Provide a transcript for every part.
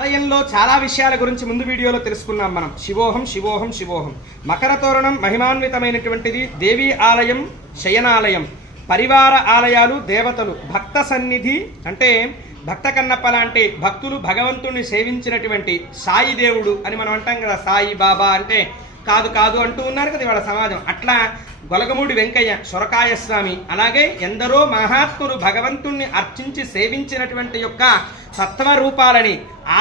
ఆలయంలో చాలా విషయాల గురించి ముందు వీడియోలో తెలుసుకున్నాం మనం. శివోహం శివోహం శివోహం. మకర తోరణం మహిమాన్వితమైనటువంటిది. దేవీ ఆలయం, శయనాలయం, పరివార ఆలయాలు, దేవతలు, భక్త సన్నిధి అంటే భక్త కన్నప్ప లాంటి భక్తులు భగవంతుణ్ణి సేవించినటువంటి సాయి దేవుడు అని మనం అంటాం కదా. సాయి బాబా అంటే కాదు కాదు అంటూ ఉన్నారు కదా ఇవాళ సమాజం. అట్లా గొలగమూడి వెంకయ్య, సొరకాయ స్వామి, అలాగే ఎందరో మహాత్ములు భగవంతుణ్ణి అర్చించి సేవించినటువంటి యొక్క సత్వరూపాలని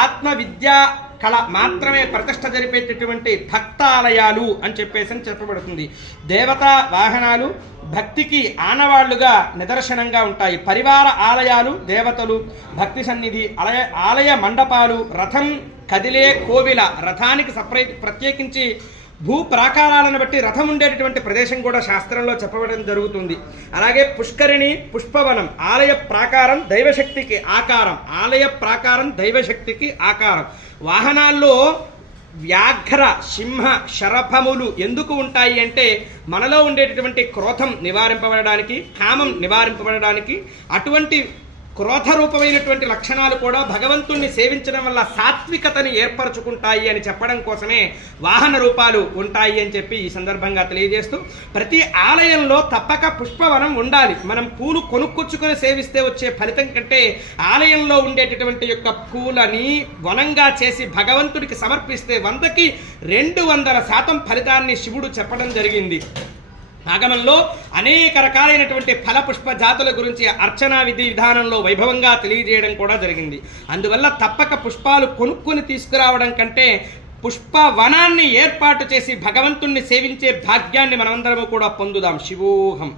ఆత్మ విద్యా కళ మాత్రమే ప్రతిష్ట జరిపేటటువంటి భక్తాలయాలు అని చెప్పబడుతుంది. దేవతా వాహనాలు భక్తికి ఆనవాళ్లుగా నిదర్శనంగా ఉంటాయి. పరివార ఆలయాలు, దేవతలు, భక్తి సన్నిధి, ఆలయ మండపాలు, రథం కదిలే కోవిల, రథానికి ప్రత్యేకించి భూ ప్రాకారాలను బట్టి రథం ఉండేటటువంటి ప్రదేశం కూడా శాస్త్రంలో చెప్పబడడం జరుగుతుంది. అలాగే పుష్కరిణి, పుష్పవనం, ఆలయ ప్రాకారం దైవశక్తికి ఆకారం, ఆలయ ప్రాకారం దైవశక్తికి ఆకారం. వాహనాల్లో వ్యాఘ్ర, సింహ, శరభములు ఎందుకు ఉంటాయి అంటే మనలో ఉండేటటువంటి క్రోధం నివారింపబడడానికి, కామం నివారింపబడడానికి, అటువంటి క్రోధరూపమైనటువంటి లక్షణాలు కూడా భగవంతుణ్ణి సేవించడం వల్ల సాత్వికతని ఏర్పరచుకుంటాయి అని చెప్పడం కోసమే వాహన రూపాలు ఉంటాయి అని చెప్పి ఈ సందర్భంగా తెలియజేస్తూ, ప్రతి ఆలయంలో తప్పక పుష్పవనం ఉండాలి. మనం పూలు కొనుక్కొచ్చుకొని సేవిస్తే వచ్చే ఫలితం కంటే ఆలయంలో ఉండేటటువంటి యొక్క పూలని వనంగా చేసి భగవంతుడికి సమర్పిస్తే 100కి 200% ఫలితాన్ని శివుడు చెప్పడం జరిగింది. ఆగమంలో అనేక రకాలైనటువంటి ఫల పుష్ప జాతుల గురించి అర్చనా విధి విధానంలో వైభవంగా తెలియజేయడం కూడా జరిగింది. అందువల్ల తప్పక పుష్పాలు కొనుక్కొని తీసుకురావడం కంటే పుష్పవనాన్ని ఏర్పాటు చేసి భగవంతుణ్ణి సేవించే భాగ్యాన్ని మనమందరము కూడా పొందుదాం. శివోహం.